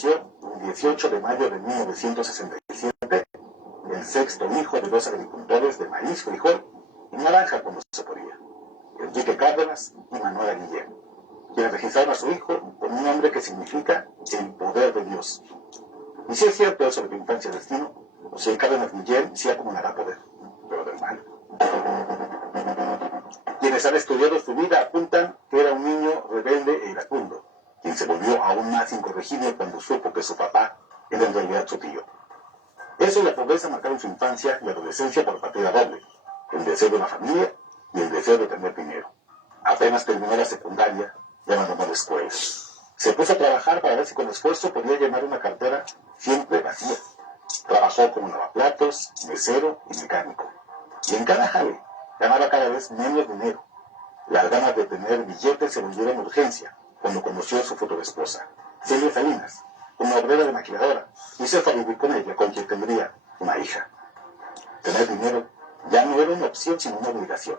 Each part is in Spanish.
nació el 18 de mayo de 1967, el sexto hijo de dos agricultores de maíz, frijol y naranja, como se podía, Enrique Cárdenas y Manuela Guillén, quienes registraron a su hijo con un nombre que significa el poder de Dios. Y si es cierto eso de que infancia destino, Osiel Cárdenas Guillén sí acumulará poder, pero del mal. Quienes han estudiado su vida apuntan que era un niño rebelde e iracundo, quien se volvió aún más incorregible cuando supo que su papá era en realidad su tío. Eso y la pobreza marcaron su infancia y adolescencia por partida doble, el deseo de una familia y el deseo de tener dinero. Apenas terminó la secundaria y abandonó la escuela. Se puso a trabajar para ver si con esfuerzo podía llenar una cartera siempre vacía. Trabajó como lavaplatos, mesero y mecánico. Y en cada jale ganaba cada vez menos dinero. Las ganas de tener billetes se volvieron urgencia cuando conoció a su futura esposa, Celia Salinas, una obrera de maquiladora, y se fue a vivir con ella, con quien tendría una hija. Tener dinero ya no era una opción, sino una obligación.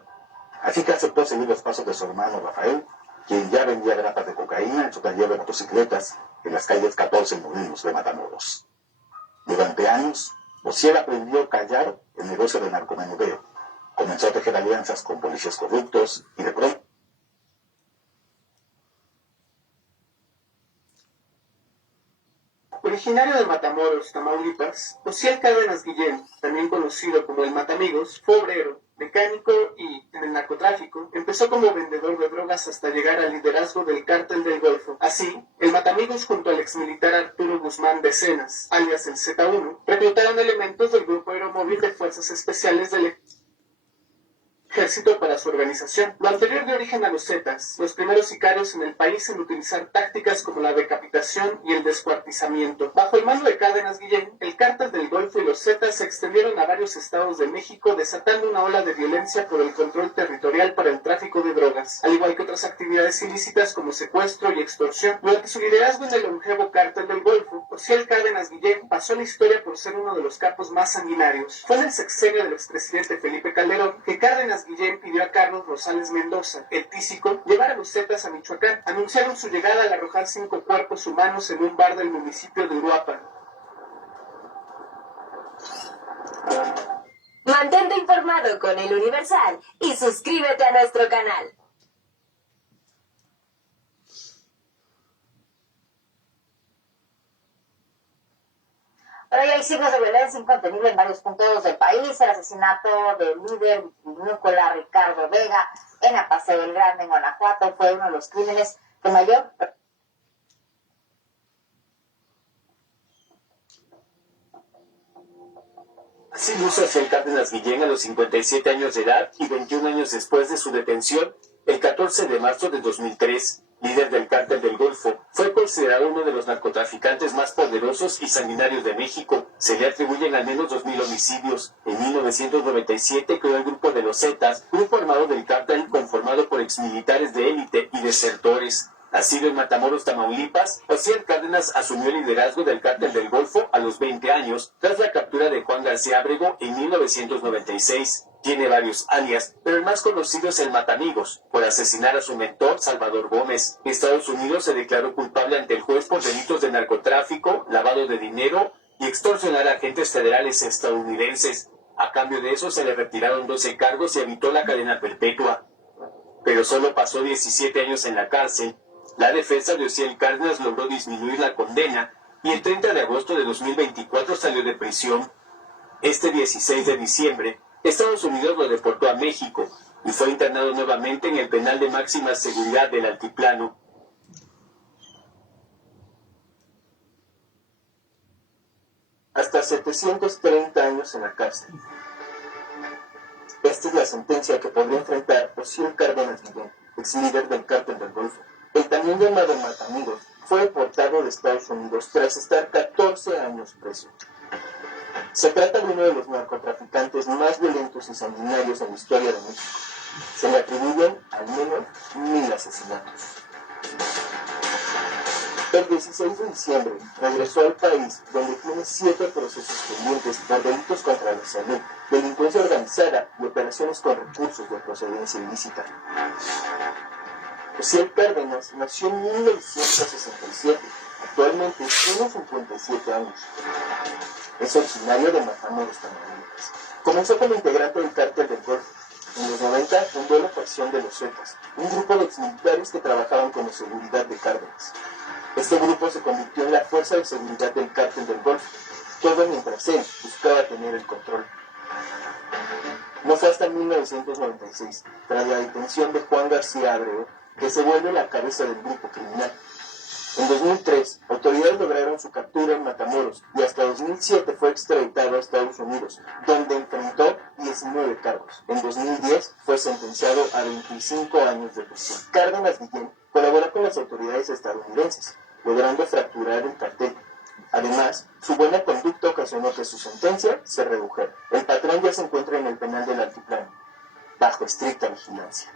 Así que aceptó seguir los pasos de su hermano Rafael, quien ya vendía grapas de cocaína en su taller de motocicletas en las calles 14 Molinos de Matamoros. Durante años, Osiel aprendió a callar el negocio del narcomenudeo. Comenzó a tejer alianzas con policías corruptos y de pronto. Originario de Matamoros, Tamaulipas, Osiel Cárdenas Guillén, también conocido como el Matamigos, fue obrero, mecánico y, en el narcotráfico, empezó como vendedor de drogas hasta llegar al liderazgo del Cártel del Golfo. Así, el Matamigos junto al exmilitar Arturo Guzmán Becenas, alias el Z1, reclutaron elementos del Grupo Aeromóvil de Fuerzas Especiales del Ejército para su organización. Lo anterior dio origen a los Zetas, los primeros sicarios en el país en utilizar tácticas como la decapitación y el descuartizamiento. Bajo el mando de Cárdenas Guillén, el Cártel del Golfo y los Zetas se extendieron a varios estados de México, desatando una ola de violencia por el control territorial para el tráfico de drogas, al igual que otras actividades ilícitas como secuestro y extorsión. Durante su liderazgo en el longevo Cártel del Golfo, Osiel Cárdenas Guillén pasó a la historia por ser uno de los capos más sanguinarios. Fue en el sexenio del expresidente Felipe Calderón que Cárdenas Guillén pidió a Carlos Rosales Mendoza, el tísico, llevar a los Zetas a Michoacán. Anunciaron su llegada al arrojar 5 cuerpos humanos en un bar del municipio de Uruapan. Mantente informado con El Universal y suscríbete a nuestro canal. Pero ya hay signos de violencia incontenible en varios puntos del país. El asesinato del líder vitivinícola Ricardo Vega en Apaseo del Grande, en Guanajuato, fue uno de los crímenes de mayor... Así luce Osiel Cárdenas Guillén a los 57 años de edad y 21 años después de su detención, el 14 de marzo de 2003. Líder del Cártel del Golfo, fue considerado uno de los narcotraficantes más poderosos y sanguinarios de México. Se le atribuyen al menos 2,000 homicidios. En 1997 creó el Grupo de los Zetas, grupo armado del cártel conformado por exmilitares de élite y desertores. Nacido en Matamoros, Tamaulipas, Osiel Cárdenas asumió el liderazgo del Cártel del Golfo a los 20 años, tras la captura de Juan García Ábrego en 1996. Tiene varios alias, pero el más conocido es el Matamigos, por asesinar a su mentor Salvador Gómez. Estados Unidos se declaró culpable ante el juez por delitos de narcotráfico, lavado de dinero y extorsionar a agentes federales estadounidenses. A cambio de eso se le retiraron 12 cargos y evitó la cadena perpetua. Pero solo pasó 17 años en la cárcel. La defensa de Osiel Cárdenas logró disminuir la condena y el 30 de agosto de 2024 salió de prisión. Este 16 de diciembre, Estados Unidos lo deportó a México y fue internado nuevamente en el penal de máxima seguridad del Altiplano. Hasta 730 años en la cárcel. Esta es la sentencia que podría enfrentar Osiel Cárdenas Guillén, ex líder del Cártel del Golfo. El también llamado Matamigos fue deportado de Estados Unidos tras estar 14 años preso. Se trata de uno de los narcotraficantes más violentos y sanguinarios en la historia de México. Se le atribuyen al menos 1,000 asesinatos. El 16 de diciembre regresó al país, donde tiene 7 procesos pendientes por delitos contra la salud, delincuencia organizada y operaciones con recursos de procedencia ilícita. Osiel Cárdenas nació en 1967. Actualmente tiene 57 años. Es originario de Matamoros, Tamaulipas. Comenzó como integrante del Cártel del Golfo. En los 90 fundó la facción de los Zetas, un grupo de exmilitares que trabajaban como seguridad de Cárdenas. Este grupo se convirtió en la fuerza de seguridad del Cártel del Golfo, todo mientras él buscaba tener el control. No fue hasta 1996, tras la detención de Juan García Abreu, que se vuelve la cabeza del grupo criminal. En 2003, autoridades lograron su captura en Matamoros y hasta 2007 fue extraditado a Estados Unidos, donde enfrentó 19 cargos. En 2010 fue sentenciado a 25 años de prisión. Cárdenas Guillén colaboró con las autoridades estadounidenses, logrando fracturar el cartel. Además, su buena conducta ocasionó que su sentencia se redujera. El patrón ya se encuentra en el penal del Altiplano, bajo estricta vigilancia.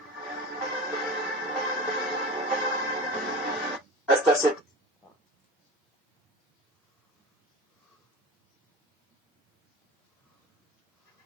Hasta hace...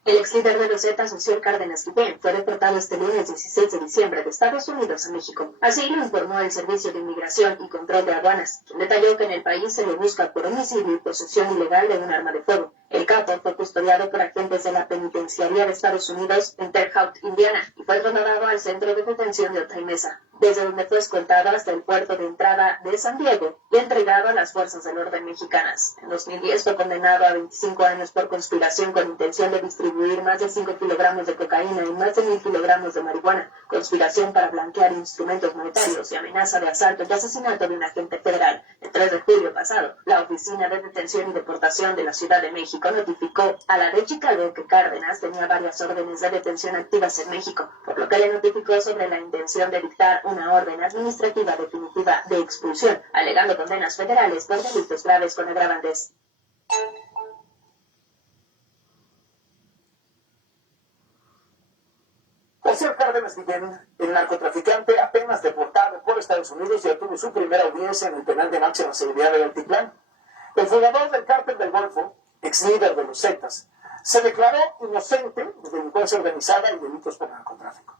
El ex líder de los Zetas, Osiel Cárdenas Guillén, fue deportado este lunes 16 de diciembre de Estados Unidos a México. Así lo informó el Servicio de Inmigración y Control de Aduanas, quien detalló que en el país se le busca por homicidio y posesión ilegal de un arma de fuego. El capo fue custodiado por agentes de la Penitenciaría de Estados Unidos en Terre Haute, Indiana, y fue trasladado al centro de detención de Otay Mesa, desde donde fue escoltado hasta el puerto de entrada de San Diego y entregado a las fuerzas del orden mexicanas. En 2010 fue condenado a 25 años por conspiración con intención de distribuir más de 5 kilogramos de cocaína y más de 1,000 kilogramos de marihuana, conspiración para blanquear instrumentos monetarios y amenaza de asalto y asesinato de un agente federal. El 3 de julio pasado, la Oficina de Detención y Deportación de la Ciudad de México notificó a la de Chicago que Cárdenas tenía varias órdenes de detención activas en México, por lo que le notificó sobre la intención de dictar una orden administrativa definitiva de expulsión, alegando condenas federales por delitos graves con agravantes. Osiel Cárdenas Guillén, el narcotraficante apenas deportado por Estados Unidos, ya tuvo su primera audiencia en el penal de máxima seguridad del Altiplano. El fundador del Cártel del Golfo, ex líder de los Zetas, se declaró inocente de delincuencia organizada y delitos por narcotráfico.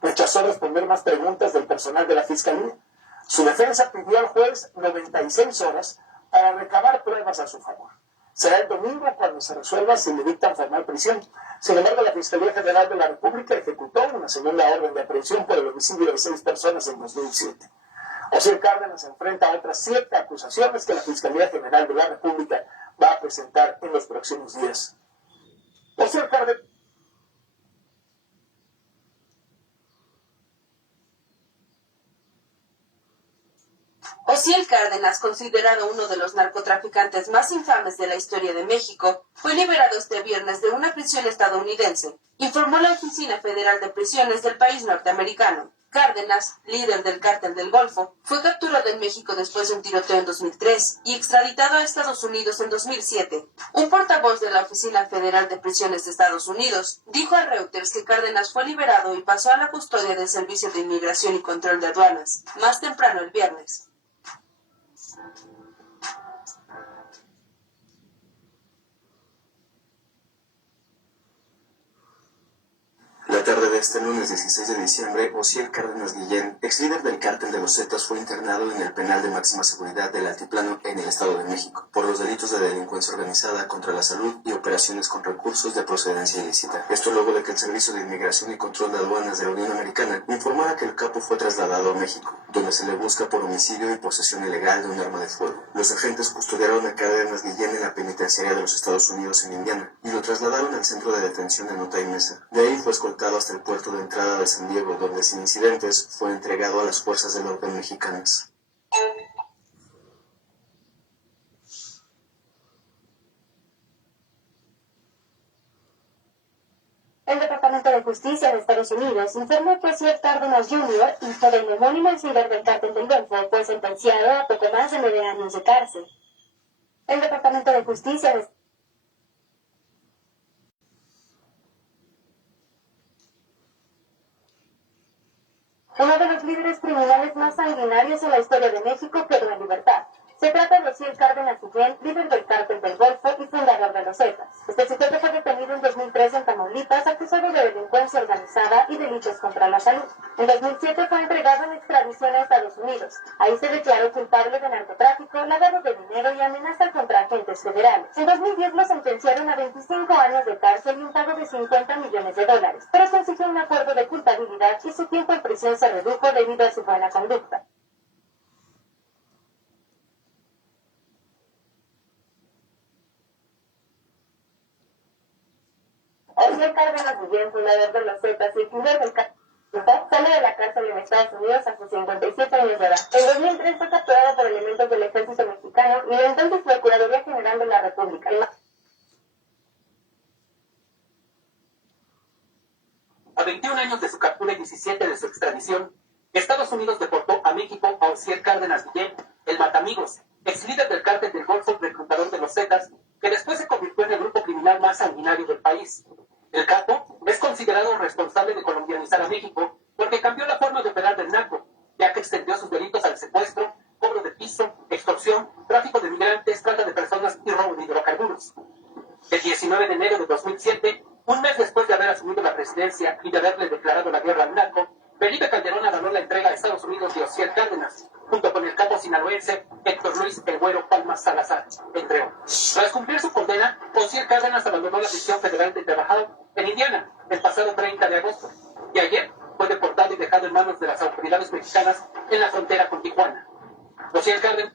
Rechazó responder más preguntas del personal de la Fiscalía. Su defensa pidió al juez 96 horas para recabar pruebas a su favor. Será el domingo cuando se resuelva si le dictan formal prisión. Sin embargo, la Fiscalía General de la República ejecutó una segunda orden de aprehensión por el homicidio de 6 personas en 2007. Osiel Cárdenas enfrenta a otras 7 acusaciones que la Fiscalía General de la República va a presentar en los próximos días. Osiel Cárdenas... Osiel Cárdenas, considerado uno de los narcotraficantes más infames de la historia de México, fue liberado este viernes de una prisión estadounidense, informó la Oficina Federal de Prisiones del país norteamericano. Cárdenas, líder del Cártel del Golfo, fue capturado en México después de un tiroteo en 2003 y extraditado a Estados Unidos en 2007. Un portavoz de la Oficina Federal de Prisiones de Estados Unidos dijo a Reuters que Cárdenas fue liberado y pasó a la custodia del Servicio de Inmigración y Control de Aduanas, más temprano el viernes. La tarde de este lunes 16 de diciembre, Osiel Cárdenas Guillén, ex líder del Cártel de los Zetas, fue internado en el penal de máxima seguridad del Altiplano en el Estado de México, por los delitos de delincuencia organizada contra la salud y operaciones con recursos de procedencia ilícita. Esto luego de que el Servicio de Inmigración y Control de Aduanas de la Unión Americana informara que el capo fue trasladado a México, donde se le busca por homicidio y posesión ilegal de un arma de fuego. Los agentes custodiaron a Cárdenas Guillén en la penitenciaría de los Estados Unidos en Indiana y lo trasladaron al centro de detención de Otay Mesa. De ahí fue escoltado hasta el puerto de entrada de San Diego, donde sin incidentes fue entregado a las fuerzas del orden mexicanas. El Departamento de Justicia de Estados Unidos informó que Osiel Cárdenas Jr., hijo del homónimo líder del Cártel del Golfo, fue sentenciado a poco más de 9 años de cárcel. El Departamento de Justicia de Uno de los líderes criminales más sanguinarios en la historia de México quedó en libertad. Se trata de Osiel Cárdenas Guillén, líder del cártel del Golfo y fundador de los Zetas. Este sujeto fue detenido en 2003 en Tamaulipas, acusado de delincuencia organizada y delitos contra la salud. En 2007 fue entregado en extradición a Estados Unidos. Ahí se declaró culpable de narcotráfico, lavado de dinero y amenaza contra agentes federales. En 2010 lo sentenciaron a 25 años de cárcel y un pago de $50 millones, pero se exigió un acuerdo de culpabilidad y su tiempo en prisión se redujo debido a su buena conducta. Osiel Cárdenas Guillén, fundador de los Zetas y líder del cártel, sale de la cárcel en Estados Unidos a sus 57 años de edad. En 2003 fue capturado por elementos del ejército mexicano y de entonces Procuraduría General de la República. A 21 años de su captura y 17 de su extradición, Estados Unidos deportó a México a Osiel Cárdenas Guillén, el Matamigos, ex líder del cártel del Golfo, reclutador de los Zetas, que después se convirtió en el grupo criminal más sanguinario del país. El capo es considerado responsable de colombianizar a México porque cambió la forma de operar del narco, ya que extendió sus delitos al secuestro, cobro de piso, extorsión, tráfico de migrantes, trata de personas y robo de hidrocarburos. El 19 de enero de 2007, un mes después de haber asumido la presidencia y de haberle declarado la guerra al narco, Felipe Calderón avaló la entrega a Estados Unidos de Osiel Cárdenas, junto con el capo sinaloense Héctor Luis El Güero Palmas Salazar, entre otros. Tras cumplir su condena, Osiel Cárdenas abandonó la prisión federal de Trabajado en Indiana el pasado 30 de agosto, y ayer fue deportado y dejado en manos de las autoridades mexicanas en la frontera con Tijuana. Osiel Cárdenas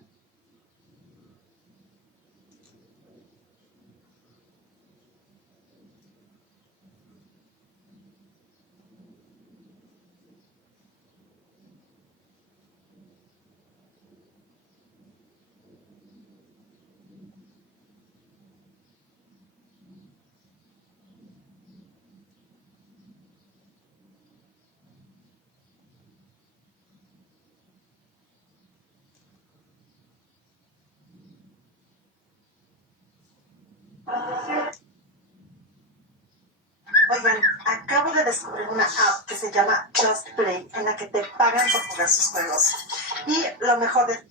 Oigan, acabo de descubrir una app que se llama Just Play, en la que te pagan por jugar sus juegos. Y lo mejor de...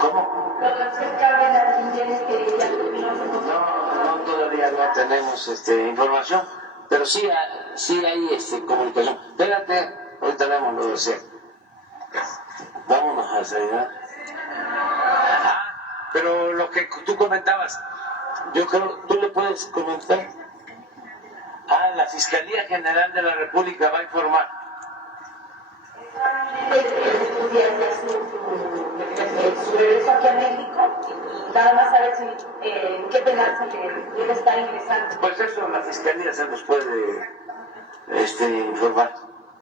¿Cómo? No, todavía no tenemos información, pero sí hay comunicación. Espérate, ahorita vemos lo de hacer. Vámonos a desayunar. Pero lo que tú comentabas, yo creo, tú le puedes comentar. La Fiscalía General de la República va a informar. Su regreso aquí a México, nada más saber si, qué penal se le está ingresando. Pues eso la Fiscalía se nos puede informar.